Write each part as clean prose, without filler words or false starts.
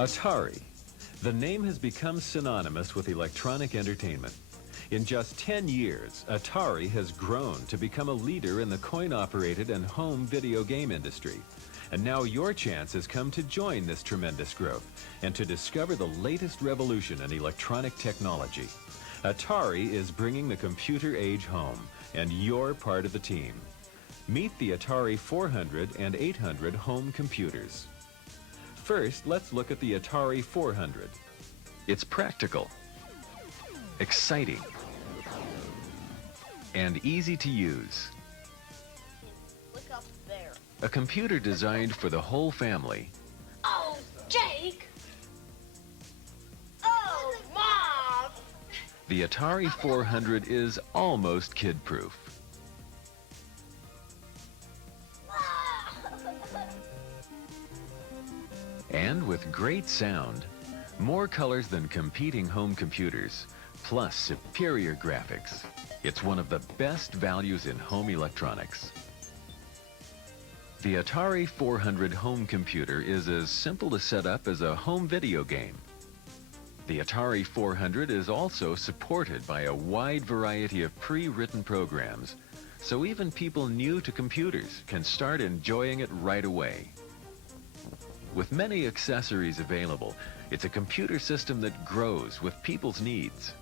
Atari. The name has become synonymous with electronic entertainment. In just 10 years, Atari has grown to become a leader in the coin-operated and home video game industry. And now your chance has come to join this tremendous growth and to discover the latest revolution in electronic technology. Atari is bringing the computer age home, and you're part of the team. Meet the Atari 400 and 800 home computers. First, let's look at the Atari 400. It's practical, exciting, and easy to use. Look up there. A computer designed for the whole family. Oh, Jake! Oh, Mom! The Atari 400 is almost kid-proof. And with great sound, more colors than competing home computers, plus superior graphics. It's one of the best values in home electronics. The Atari 400 home computer is as simple to set up as a home video game. The Atari 400 is also supported by a wide variety of pre-written programs, so even people new to computers can start enjoying it right away. With many accessories available, it's a computer system that grows with people's needs.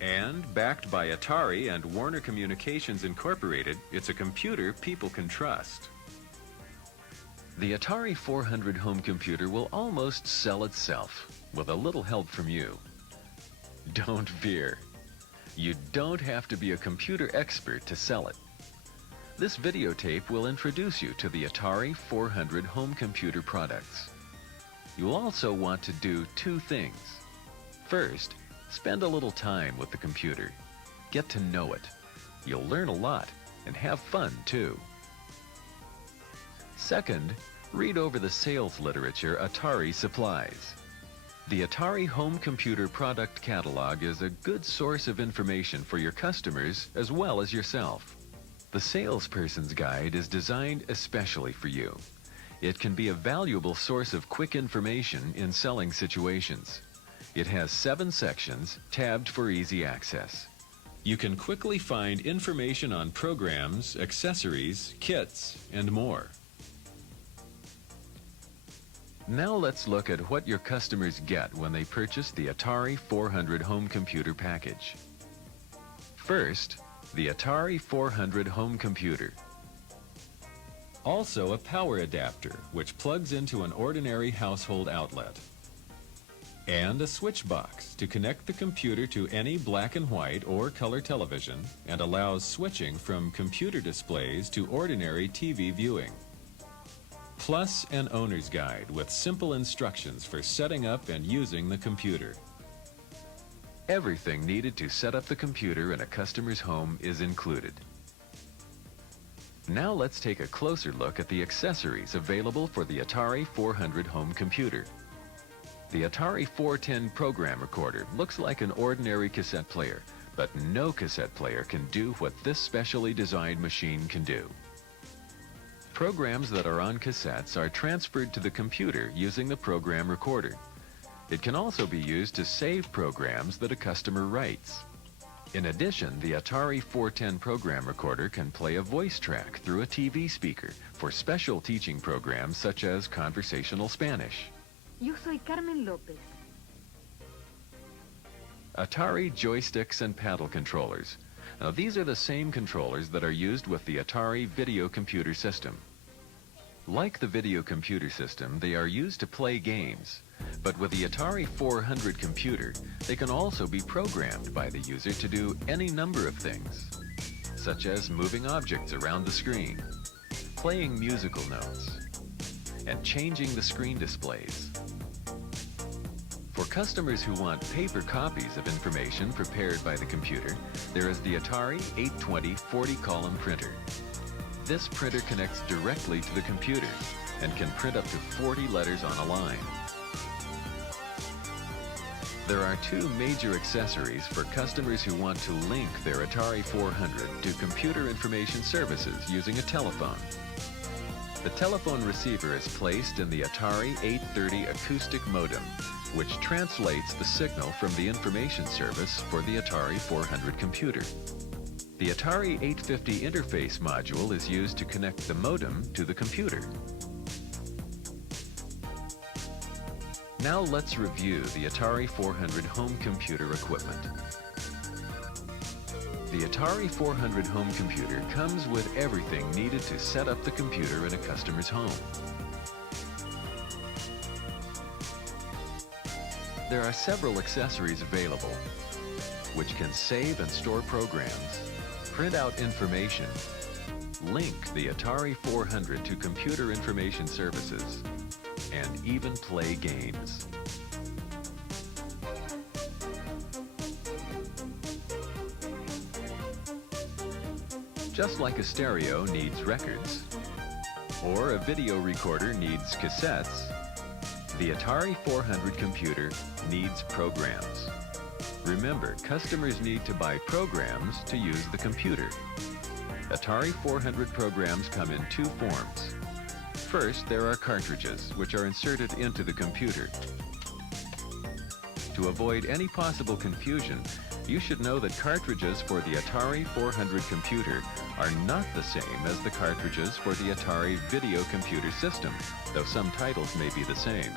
And backed by Atari and Warner Communications Incorporated, it's a computer people can trust. The Atari 400 home computer will almost sell itself, with a little help from you. Don't fear. You don't have to be a computer expert to sell it. This videotape will introduce you to the Atari 400 home computer products. You'll also want to do two things. First, spend a little time with the computer. Get to know it. You'll learn a lot and have fun too. Second, read over the sales literature Atari supplies. The Atari home computer product catalog is a good source of information for your customers as well as yourself. The salesperson's guide is designed especially for you. It can be a valuable source of quick information in selling situations. It has 7 sections tabbed for easy access. You can quickly find information on programs, accessories, kits, and more. Now let's look at what your customers get when they purchase the Atari 400 home computer package. First, the Atari 400 home computer. Also a power adapter, which plugs into an ordinary household outlet. And a switch box to connect the computer to any black and white or color television and allows switching from computer displays to ordinary TV viewing. Plus an owner's guide with simple instructions for setting up and using the computer. Everything needed to set up the computer in a customer's home is included. Now let's take a closer look at the accessories available for the Atari 400 home computer. The Atari 410 program recorder looks like an ordinary cassette player, but no cassette player can do what this specially designed machine can do. Programs that are on cassettes are transferred to the computer using the program recorder. It can also be used to save programs that a customer writes. In addition, the Atari 410 program recorder can play a voice track through a TV speaker for special teaching programs such as conversational Spanish. Yo soy Carmen López. Atari joysticks and paddle controllers. Now these are the same controllers that are used with the Atari video computer system. Like the video computer system, they are used to play games. But with the Atari 400 computer, they can also be programmed by the user to do any number of things, such as moving objects around the screen, playing musical notes, and changing the screen displays. For customers who want paper copies of information prepared by the computer, there is the Atari 820 40-column printer. This printer connects directly to the computer and can print up to 40 letters on a line. There are 2 major accessories for customers who want to link their Atari 400 to computer information services using a telephone. The telephone receiver is placed in the Atari 830 acoustic modem, which translates the signal from the information service for the Atari 400 computer. The Atari 850 interface module is used to connect the modem to the computer. Now let's review the Atari 400 home computer equipment. The Atari 400 home computer comes with everything needed to set up the computer in a customer's home. There are several accessories available, which can save and store programs, print out information, link the Atari 400 to computer information services, and even play games. Just like a stereo needs records, or a video recorder needs cassettes, the Atari 400 computer needs programs. Remember, customers need to buy programs to use the computer. Atari 400 programs come in two forms. First, there are cartridges, which are inserted into the computer. To avoid any possible confusion, you should know that cartridges for the Atari 400 computer are not the same as the cartridges for the Atari video computer system, though some titles may be the same.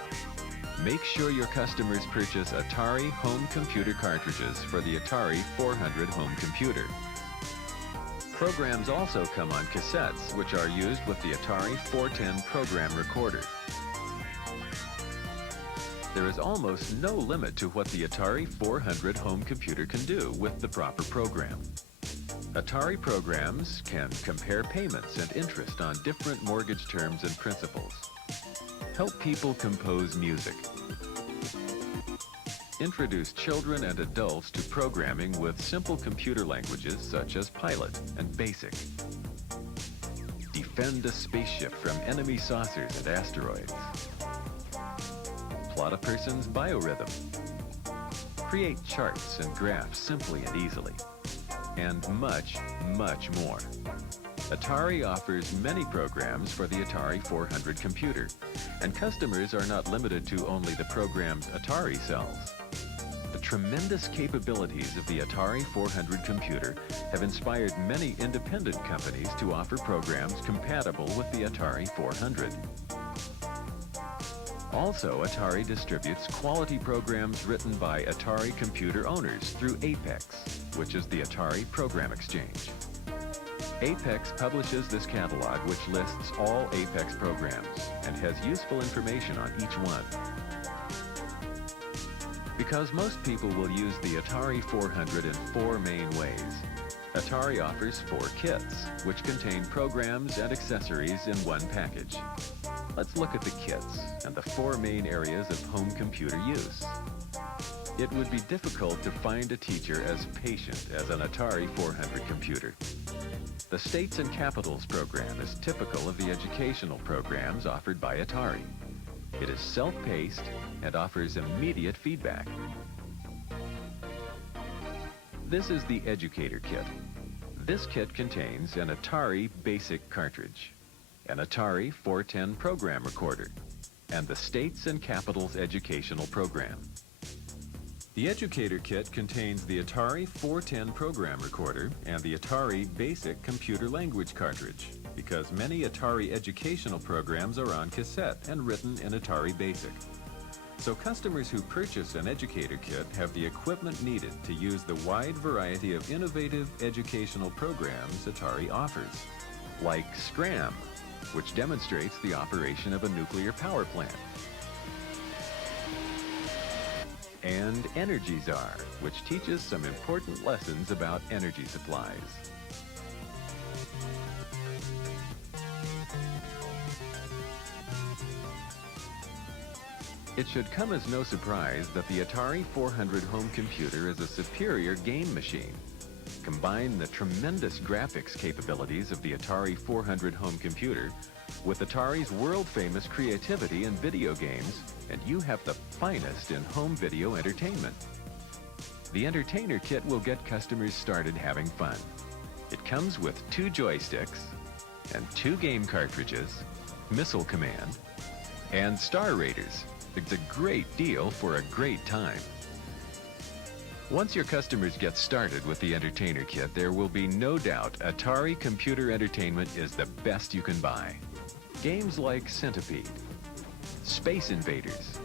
Make sure your customers purchase Atari home computer cartridges for the Atari 400 home computer. Programs also come on cassettes, which are used with the Atari 410 program recorder. There is almost no limit to what the Atari 400 home computer can do with the proper program. Atari programs can compare payments and interest on different mortgage terms and principles, help people compose music, introduce children and adults to programming with simple computer languages such as Pilot and Basic, defend a spaceship from enemy saucers and asteroids, plot a person's biorhythm, create charts and graphs simply and easily, and much, much more. Atari offers many programs for the Atari 400 computer, and customers are not limited to only the programs Atari sells. The tremendous capabilities of the Atari 400 computer have inspired many independent companies to offer programs compatible with the Atari 400. Also, Atari distributes quality programs written by Atari computer owners through Apex, which is the Atari Program Exchange. Apex publishes this catalog, which lists all Apex programs and has useful information on each one. Because most people will use the Atari 400 in four main ways, Atari offers 4 kits, which contain programs and accessories in one package. Let's look at the kits and the 4 main areas of home computer use. It would be difficult to find a teacher as patient as an Atari 400 computer. The States and Capitals program is typical of the educational programs offered by Atari. It is self-paced and offers immediate feedback. This is the Educator Kit. This kit contains an Atari Basic cartridge, an Atari 410 program recorder, and the States and Capitals educational program. The Educator Kit contains the Atari 410 program recorder and the Atari Basic computer language cartridge, because many Atari educational programs are on cassette and written in Atari Basic. So customers who purchase an Educator Kit have the equipment needed to use the wide variety of innovative educational programs Atari offers, like Scram, which demonstrates the operation of a nuclear power plant, and Energy Czar, which teaches some important lessons about energy supplies. It should come as no surprise that the Atari 400 home computer is a superior game machine. Combine the tremendous graphics capabilities of the Atari 400 home computer with Atari's world-famous creativity in video games, and you have the finest in home video entertainment. The Entertainer Kit will get customers started having fun. It comes with 2 joysticks and 2 game cartridges Missile Command, and Star Raiders. It's a great deal for a great time. Once your customers get started with the Entertainer Kit, there will be no doubt Atari Computer Entertainment is the best you can buy. Games like Centipede, Space Invaders,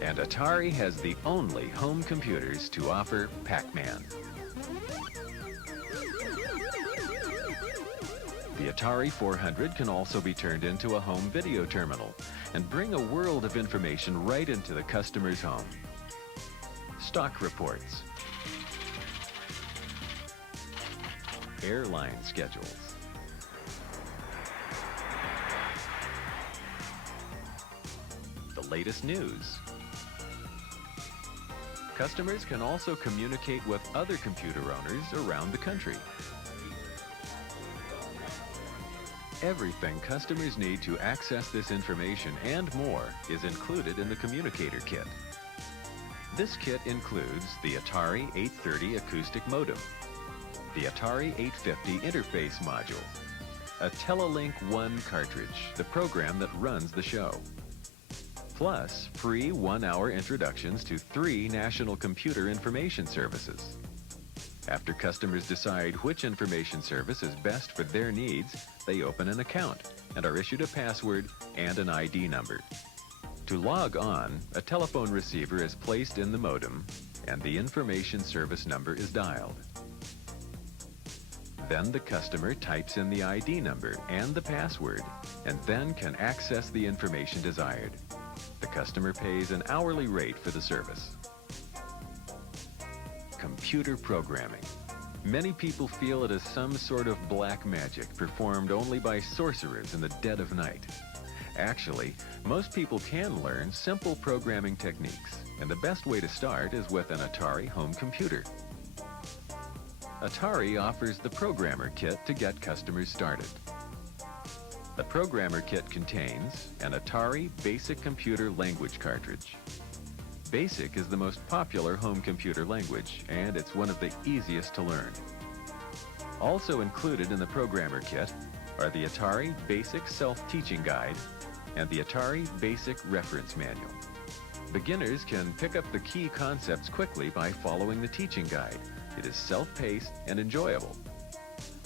and Atari has the only home computers to offer Pac-Man. The Atari 400 can also be turned into a home video terminal and bring a world of information right into the customer's home. Stock reports, airline schedules, the latest news. Customers can also communicate with other computer owners around the country. Everything customers need to access this information and more is included in the Communicator Kit. This kit includes the Atari 830 acoustic modem, the Atari 850 interface module, a Telelink 1 cartridge, the program that runs the show, plus free 1-hour introductions to 3 national computer information services. After customers decide which information service is best for their needs, they open an account and are issued a password and an ID number. To log on, a telephone receiver is placed in the modem and the information service number is dialed. Then the customer types in the ID number and the password and then can access the information desired. The customer pays an hourly rate for the service. Computer programming. Many people feel it is some sort of black magic performed only by sorcerers in the dead of night. Actually, most people can learn simple programming techniques, and the best way to start is with an Atari home computer. Atari offers the Programmer Kit to get customers started. The Programmer Kit contains an Atari Basic Computer Language cartridge. Basic is the most popular home computer language, and it's one of the easiest to learn. Also included in the Programmer Kit are the Atari Basic Self-Teaching Guide and the Atari Basic Reference Manual. Beginners can pick up the key concepts quickly by following the teaching guide. It is self-paced and enjoyable.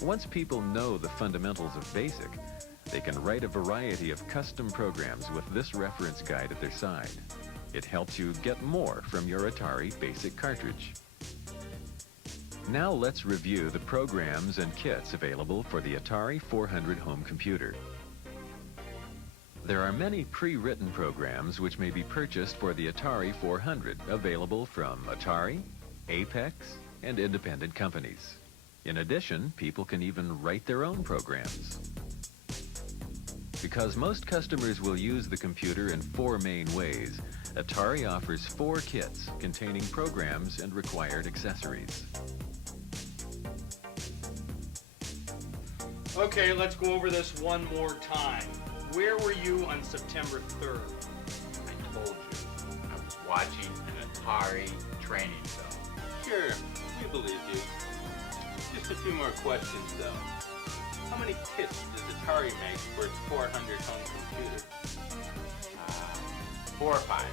Once people know the fundamentals of Basic, they can write a variety of custom programs with this reference guide at their side. It helps you get more from your Atari Basic cartridge. Now let's review the programs and kits available for the Atari 400 home computer. There are many pre-written programs which may be purchased for the Atari 400, available from Atari, Apex, and independent companies. In addition, people can even write their own programs. Because most customers will use the computer in 4 main ways, Atari offers 4 kits containing programs and required accessories. Okay, let's go over this one more time. Where were you on September 3rd? I told you. I was watching an Atari training show. Sure, we believe you. Just a few more questions, though. How many kits does Atari make for its 400 home computer? 4 or 5.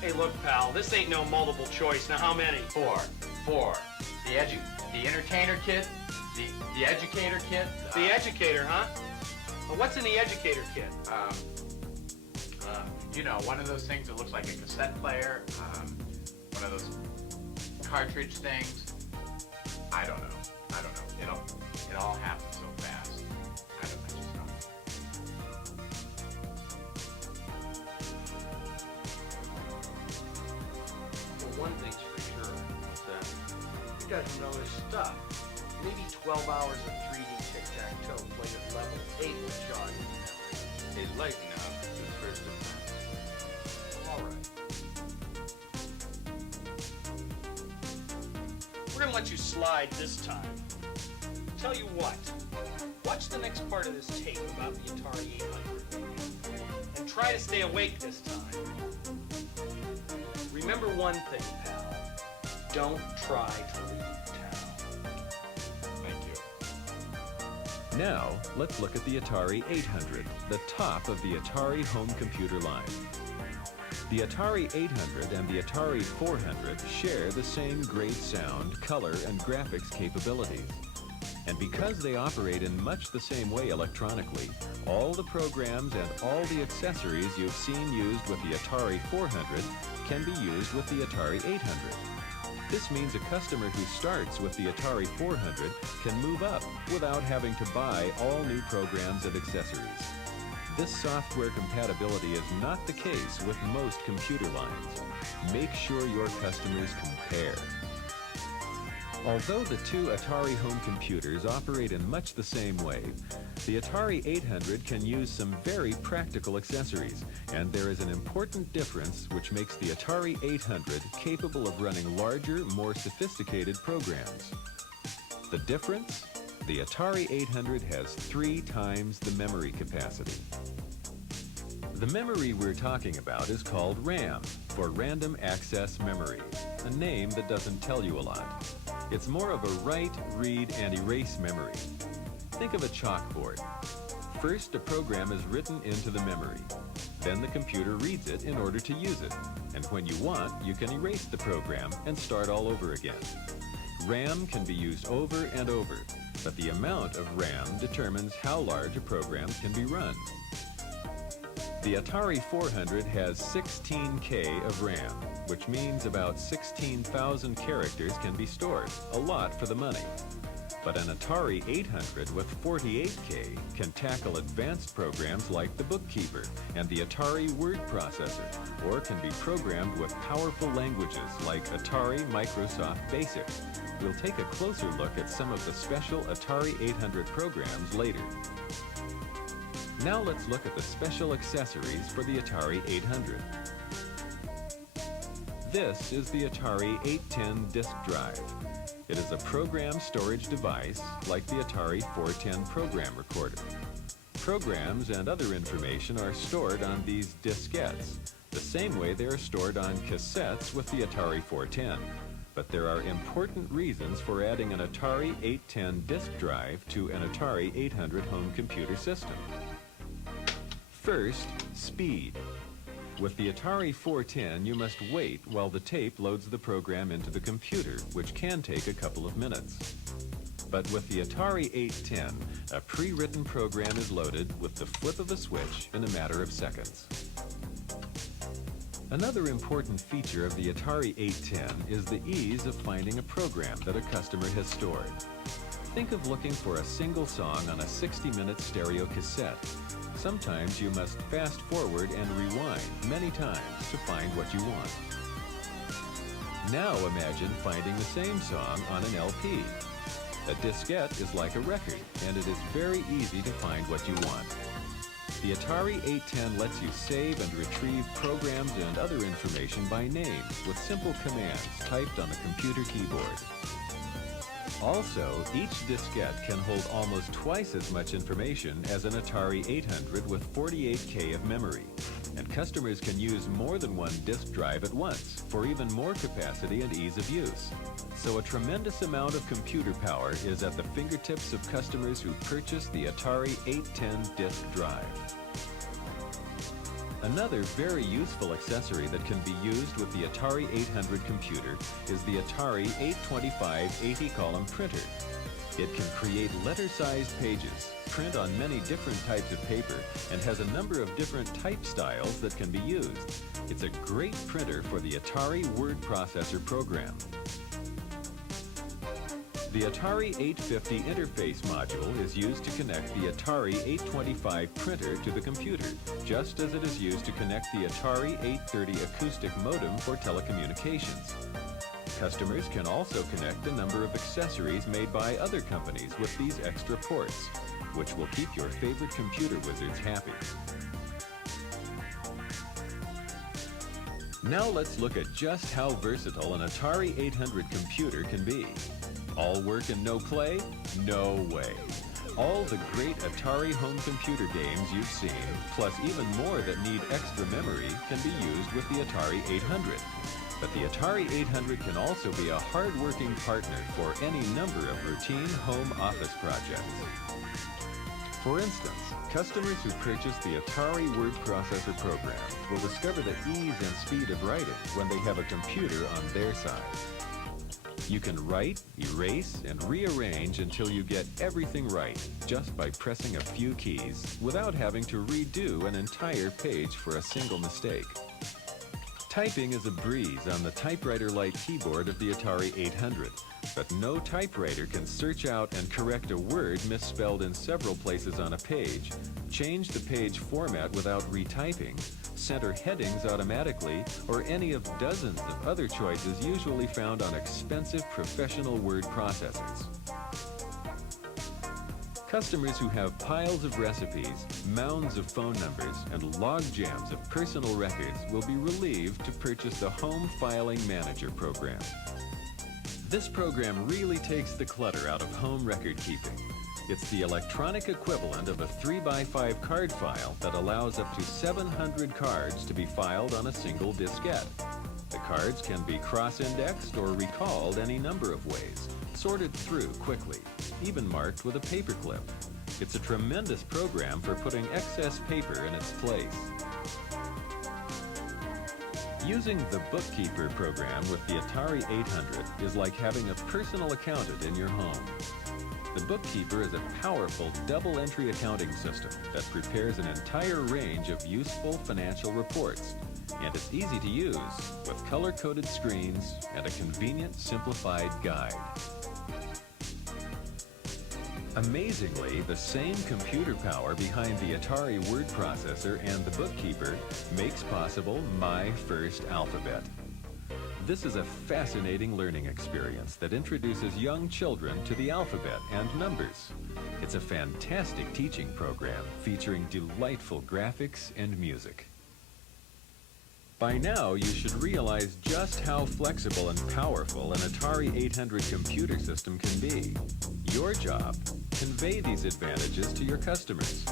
Hey, look, pal, this ain't no multiple choice. Now, how many? 4. The entertainer kit, the educator kit. The educator, huh? Well, what's in the educator kit? You know, one of those things that looks like a cassette player. One of those cartridge things. I don't know. It all happened so fast. I just know. Well, one thing's for sure, is that he doesn't know his stuff. Maybe 12 hours of 3D tic-tac-toe played at level 8 with John. He's light enough for his first attempt. All right. We're gonna let you slide this time. Tell you what, watch the next part of this tape about the Atari 800. And try to stay awake this time. Remember one thing, pal. Don't try to leave town. Thank you. Now, let's look at the Atari 800, the top of the Atari home computer line. The Atari 800 and the Atari 400 share the same great sound, color, and graphics capabilities. And because they operate in much the same way electronically, all the programs and all the accessories you've seen used with the Atari 400 can be used with the Atari 800. This means a customer who starts with the Atari 400 can move up without having to buy all new programs and accessories. This software compatibility is not the case with most computer lines. Make sure your customers compare. Although the two Atari home computers operate in much the same way, the Atari 800 can use some very practical accessories, and there is an important difference which makes the Atari 800 capable of running larger, more sophisticated programs. The difference? The Atari 800 has 3 times the memory capacity. The memory we're talking about is called RAM, for Random Access Memory, a name that doesn't tell you a lot. It's more of a write, read, and erase memory. Think of a chalkboard. First, a program is written into the memory. Then the computer reads it in order to use it. And when you want, you can erase the program and start all over again. RAM can be used over and over, but the amount of RAM determines how large a program can be run. The Atari 400 has 16K of RAM, which means about 16,000 characters can be stored, a lot for the money. But an Atari 800 with 48K can tackle advanced programs like the Bookkeeper and the Atari word processor, or can be programmed with powerful languages like Atari Microsoft Basic. We'll take a closer look at some of the special Atari 800 programs later. Now let's look at the special accessories for the Atari 800. This is the Atari 810 disk drive. It is a program storage device like the Atari 410 program recorder. Programs and other information are stored on these diskettes, the same way they are stored on cassettes with the Atari 410. But there are important reasons for adding an Atari 810 disk drive to an Atari 800 home computer system. First, speed. With the Atari 410, you must wait while the tape loads the program into the computer, which can take a couple of minutes. But with the Atari 810, a pre-written program is loaded with the flip of a switch in a matter of seconds. Another important feature of the Atari 810 is the ease of finding a program that a customer has stored. Think of looking for a single song on a 60-minute stereo cassette. Sometimes you must fast forward and rewind many times to find what you want. Now imagine finding the same song on an LP. A diskette is like a record, and it is very easy to find what you want. The Atari 810 lets you save and retrieve programs and other information by name with simple commands typed on the computer keyboard. Also, each diskette can hold almost twice as much information as an Atari 800 with 48K of memory, and customers can use more than one disk drive at once for even more capacity and ease of use. So a tremendous amount of computer power is at the fingertips of customers who purchase the Atari 810 disk drive. Another very useful accessory that can be used with the Atari 800 computer is the Atari 825 80-column printer. It can create letter-sized pages, print on many different types of paper, and has a number of different type styles that can be used. It's a great printer for the Atari word processor program. The Atari 850 interface module is used to connect the Atari 825 printer to the computer, just as it is used to connect the Atari 830 acoustic modem for telecommunications. Customers can also connect a number of accessories made by other companies with these extra ports, which will keep your favorite computer wizards happy. Now let's look at just how versatile an Atari 800 computer can be. All work and no play? No way. All the great Atari home computer games you've seen, plus even more that need extra memory, can be used with the Atari 800. But the Atari 800 can also be a hard-working partner for any number of routine home office projects. For instance, customers who purchase the Atari word processor program will discover the ease and speed of writing when they have a computer on their side. You can write, erase, and rearrange until you get everything right just by pressing a few keys without having to redo an entire page for a single mistake. Typing is a breeze on the typewriter-like keyboard of the Atari 800, but no typewriter can search out and correct a word misspelled in several places on a page, change the page format without retyping, center headings automatically, or any of dozens of other choices usually found on expensive professional word processors. Customers who have piles of recipes, mounds of phone numbers, and log jams of personal records will be relieved to purchase the Home Filing Manager program. This program really takes the clutter out of home record keeping. It's the electronic equivalent of a 3x5 card file that allows up to 700 cards to be filed on a single diskette. The cards can be cross-indexed or recalled any number of ways, sorted through quickly, even marked with a paperclip. It's a tremendous program for putting excess paper in its place. Using the Bookkeeper program with the Atari 800 is like having a personal accountant in your home. The Bookkeeper is a powerful double-entry accounting system that prepares an entire range of useful financial reports, and it's easy to use with color-coded screens and a convenient, simplified guide. Amazingly, the same computer power behind the Atari word processor and the Bookkeeper makes possible My First Alphabet. This is a fascinating learning experience that introduces young children to the alphabet and numbers. It's a fantastic teaching program featuring delightful graphics and music. By now, you should realize just how flexible and powerful an Atari 800 computer system can be. Your job, convey these advantages to your customers.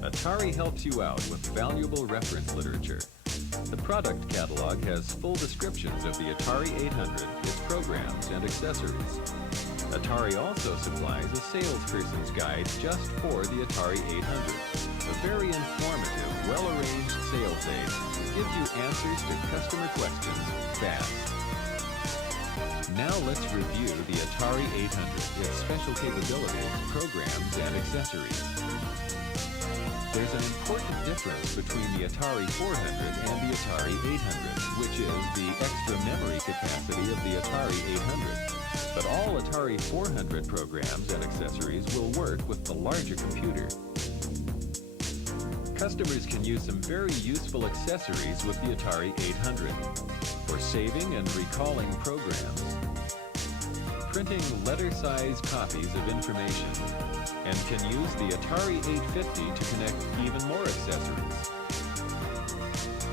Atari helps you out with valuable reference literature. The product catalog has full descriptions of the Atari 800, its programs, and accessories. Atari also supplies a salesperson's guide just for the Atari 800. A very informative, well-arranged sales aid gives you answers to customer questions fast. Now let's review the Atari 800, its special capabilities, programs, and accessories. There's an important difference between the Atari 400 and the Atari 800, which is the extra memory capacity of the Atari 800. But all Atari 400 programs and accessories will work with the larger computer. Customers can use some very useful accessories with the Atari 800 for saving and recalling programs, printing letter-size copies of information, and can use the Atari 850 to connect even more accessories.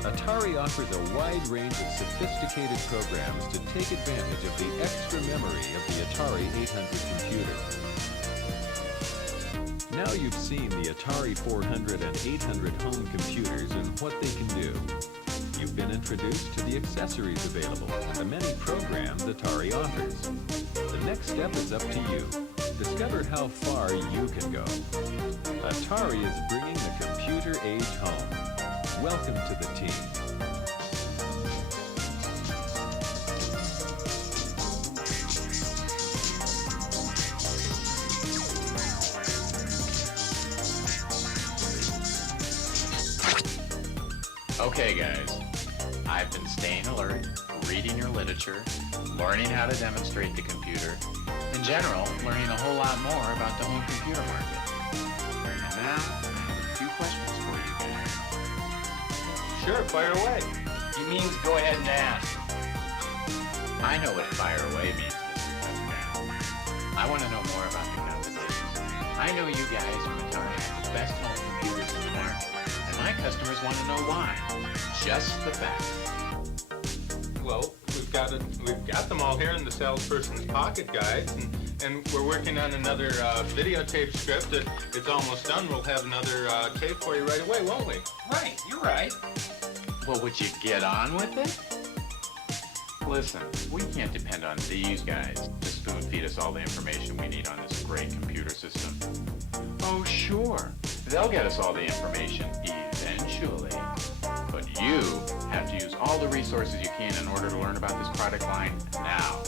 Atari offers a wide range of sophisticated programs to take advantage of the extra memory of the Atari 800 computer. Now you've seen the Atari 400 and 800 home computers and what they can do. You've been introduced to the accessories available and the many programs Atari offers. The next step is up to you. Discover how far you can go. Atari is bringing the computer age home. Welcome to the team. Okay, guys. I've been staying alert, reading your literature, learning how to demonstrate the computer, in general, learning a whole lot more about the home computer market. And now, I have a few questions for you guys. Sure, fire away. He means go ahead and ask. I know what fire away means, Mr. President. I want to know more about the competition. I know you guys from Atari have the best home computers in the market, and my customers want to know why. Just the facts. Well, we've got them all here in the salesperson's pocket guides, and we're working on another videotape script that it's almost done. We'll have another tape for you right away, won't we? Right, you're right. Well, would you get on with it? Listen, we can't depend on these guys to spoon feed us all the information we need on this great computer system. Oh, sure. Sure, they'll get us all the information eventually. But you have to use all the resources you can in order to learn about this product line now.